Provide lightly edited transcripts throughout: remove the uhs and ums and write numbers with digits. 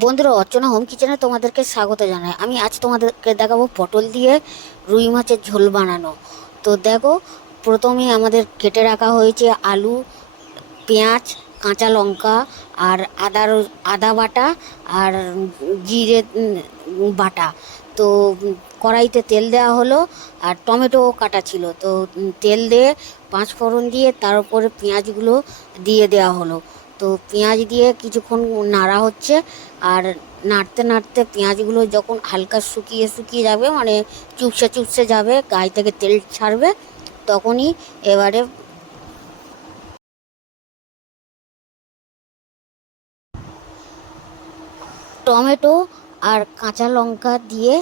বন্ধুরা, অর্চনা হোম কিচেনে তোমাদেরকে স্বাগত জানাই। আমি আজ তোমাদেরকে দেখাবো পটল দিয়ে রুই মাছের ঝোল বানানো। তো দেখো, প্রথমে আমাদের কেটে রাখা হয়েছে আলু, পেঁয়াজ, কাঁচা লঙ্কা আর আদা বাটা আর জিরে বাটা। তো কড়াইতে তেল দেওয়া হলো আর টমেটো কাটা ছিল। তো তেল দিয়ে পাঁচ ফোড়ন দিয়ে তার উপরে পেঁয়াজগুলো দিয়ে দেওয়া হলো। তো পেঁয়াজ দিয়ে কিছুক্ষণ নাড়া হচ্ছে। আর নাড়তে নাড়তে পেঁয়াজগুলো যখন হালকা শুকিয়ে শুকিয়ে যাবে, মানে চুপসে চুপসে যাবে, গায়ে থেকে তেল ছাড়বে, তখনই এবারে টমেটো আর কাঁচা লঙ্কা দিয়ে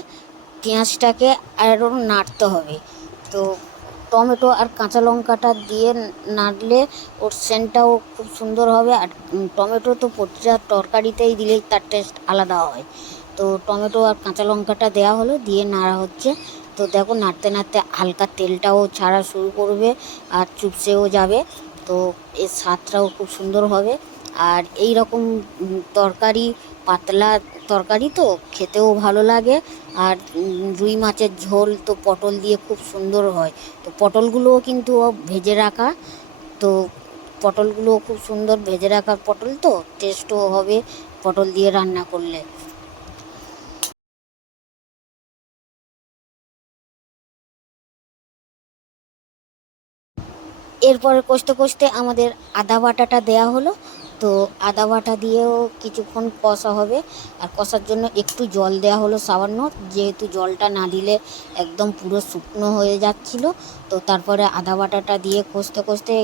পেঁয়াজটাকে আরও নাড়তে হবে। তো টমেটো আর কাঁচা লঙ্কাটা দিয়ে নাড়লে ওর সেন্টটাও খুব সুন্দর হবে। আর টমেটো তো প্রতিটা তরকারিতেই দিলেই তার টেস্ট আলাদা হয়। তো টমেটো আর কাঁচা লঙ্কাটা দেওয়া হলো, দিয়ে নাড়া হচ্ছে। তো দেখো, নাড়তে নাড়তে হালকা তেলটাও ছাড়া শুরু করবে আর চুপসেও যাবে। তো এর স্বাদটাও খুব সুন্দর হবে। আর এই রকম তরকারি, পাতলা তরকারি তো খেতেও ভালো লাগে। আর রুই মাছের ঝোল তো পটল দিয়ে খুব সুন্দর হয়। তো পটলগুলোও কিন্তু ভেজে রাখা। তো পটলগুলো খুব সুন্দর ভেজে রাখা পটল, তো টেস্টও হবে পটল দিয়ে রান্না করলে। এরপরে কষতে কষতে আমাদের আদা বাটাটা দেয়া হলো। তো আদা বাটা দিয়েও কিছুক্ষণ কষা হবে। আর কষার জন্য একটু জল দেওয়া হলো সামান্য, যেহেতু জলটা না দিলে একদম পুরো শুকনো হয়ে যাচ্ছিল। তো তারপরে আদা বাটাটা দিয়ে কষতে কষতে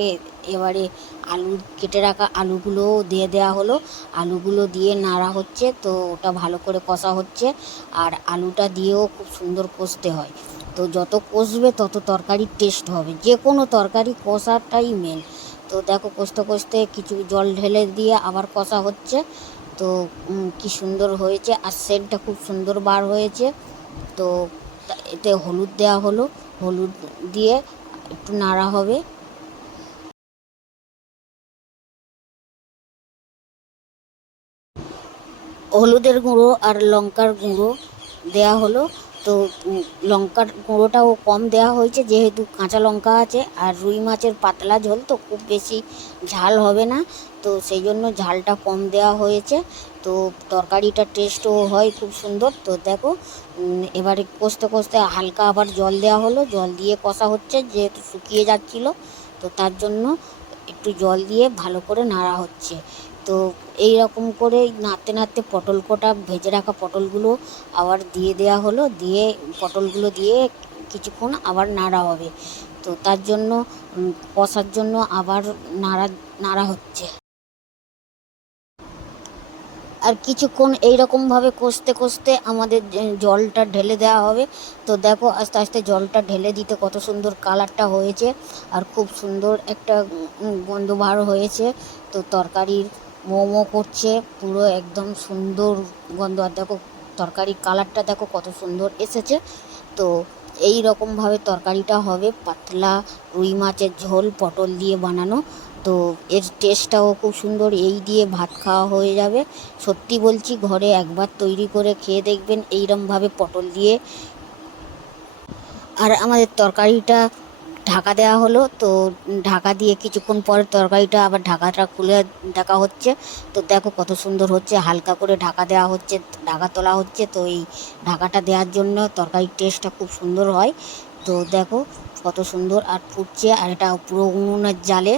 এবারে আলু, কেটে রাখা আলুগুলোও দিয়ে দেওয়া হলো। আলুগুলো দিয়ে নাড়া হচ্ছে, তো ওটা ভালো করে কষা হচ্ছে। আর আলুটা দিয়েও খুব সুন্দর কষতে হয়। তো যত কষবে তত তরকারির টেস্ট হবে, যে কোনো তরকারি কষাটাই মেন। তো দেখো, কষতে কষতে কিছু জল ঢেলে দিয়ে আবার কষা হচ্ছে। তো কি সুন্দর হয়েছে, আর সেন্টটা খুব সুন্দর বার হয়েছে। তো এতে হলুদ দেওয়া হলো, হলুদ দিয়ে একটু নাড়া হবে। হলুদের গুঁড়ো আর লঙ্কার গুঁড়ো দেয়া হলো। তো লঙ্কার গুঁড়োটাও কম দেওয়া হয়েছে, যেহেতু কাঁচা লঙ্কা আছে। আর রুই মাছের পাতলা ঝোল তো খুব বেশি ঝাল হবে না, তো সেই জন্য ঝালটা কম দেওয়া হয়েছে। তো তরকারিটার টেস্টও হয় খুব সুন্দর। তো দেখো, এবারে কষতে কষতে হালকা আবার জল দেওয়া হলো, জল দিয়ে কষা হচ্ছে, যেহেতু শুকিয়ে যাচ্ছিলো। তো তার জন্য একটু জল দিয়ে ভালো করে নাড়া হচ্ছে। তো এই রকম করে নাড়তে নাড়তে পটল কটা, ভেজে রাখা পটলগুলো আবার দিয়ে দেওয়া হলো, দিয়ে পটলগুলো দিয়ে কিছুক্ষণ আবার নাড়া হবে। তো তার জন্য কষার জন্য আবার নাড়া নাড়া হচ্ছে। আর কিছুক্ষণ এই রকমভাবে কষতে কষতে আমাদের জলটা ঢেলে দেওয়া হবে। তো দেখো, আস্তে আস্তে জলটা ঢেলে দিতে কত সুন্দর কালারটা হয়েছে, আর খুব সুন্দর একটা গন্ধ বার হয়েছে। তো তরকারির মোমো করছে, পুরো একদম সুন্দর গন্ধ। আর দেখো, তরকারির কালারটা দেখো কত সুন্দর এসেছে। তো এই রকমভাবে তরকারিটা হবে, পাতলা রুই মাছের ঝোল পটল দিয়ে বানানো। তো এর টেস্টটাও খুব সুন্দর, এই দিয়ে ভাত খাওয়া হয়ে যাবে। সত্যি বলছি, ঘরে একবার তৈরি করে খেয়ে দেখবেন এইরকমভাবে পটল দিয়ে। আর আমাদের তরকারিটা ঢাকা দেওয়া হলো। তো ঢাকা দিয়ে কিছুক্ষণ পরে তরকারিটা আবার ঢাকাটা খুলে দেখা হচ্ছে। তো দেখো কত সুন্দর হচ্ছে, হালকা করে ঢাকা দেওয়া হচ্ছে, ঢাকা তোলা হচ্ছে। তো এই ঢাকাটা দেওয়ার জন্য তরকারির টেস্টটা খুব সুন্দর হয়। তো দেখো কত সুন্দর আর ফুটছে। আর এটা পুরো উনুনের জালে,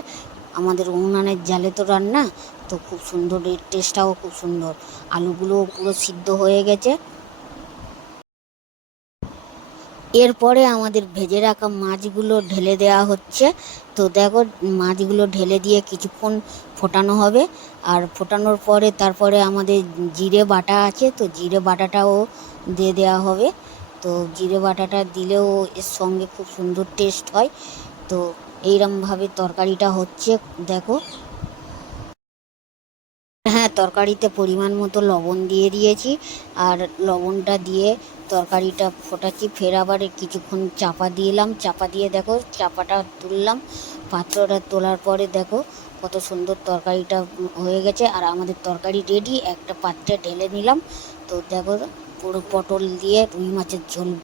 আমাদের উনুনের জালে তো রান্না। তো খুব সুন্দর, এর টেস্টটাও খুব সুন্দর। আলুগুলোও পুরো সিদ্ধ হয়ে গেছে। এরপরে আমাদের ভেজে রাখা মাছগুলো ঢেলে দেওয়া হচ্ছে। তো দেখো, মাছগুলো ঢেলে দিয়ে কিছুক্ষণ ফোটানো হবে। আর ফোটানোর পরে তারপরে আমাদের জিরে বাটা আছে, তো জিরে বাটাটাও দিয়ে দেওয়া হবে। তো জিরে বাটাটা দিলেও এর সঙ্গে খুব সুন্দর টেস্ট হয়। তো এইরকমভাবে তরকারিটা হচ্ছে, দেখো। হ্যাঁ, তরকারিতে পরিমাণ মতো লবণ দিয়ে দিয়েছি। আর লবণটা দিয়ে তরকারিটা ফোটাচ্ছি, ফের আবার কিছুক্ষণ চাপা দিলাম। চাপা দিয়ে দেখো, চাপাটা তুললাম। পাত্রটা তোলার পরে দেখো কত সুন্দর তরকারিটা হয়ে গেছে। আর আমাদের তরকারি রেডি, একটা পাত্রে ঢেলে নিলাম। তো দেখো পুরো পটল দিয়ে রুই মাছের ঝোল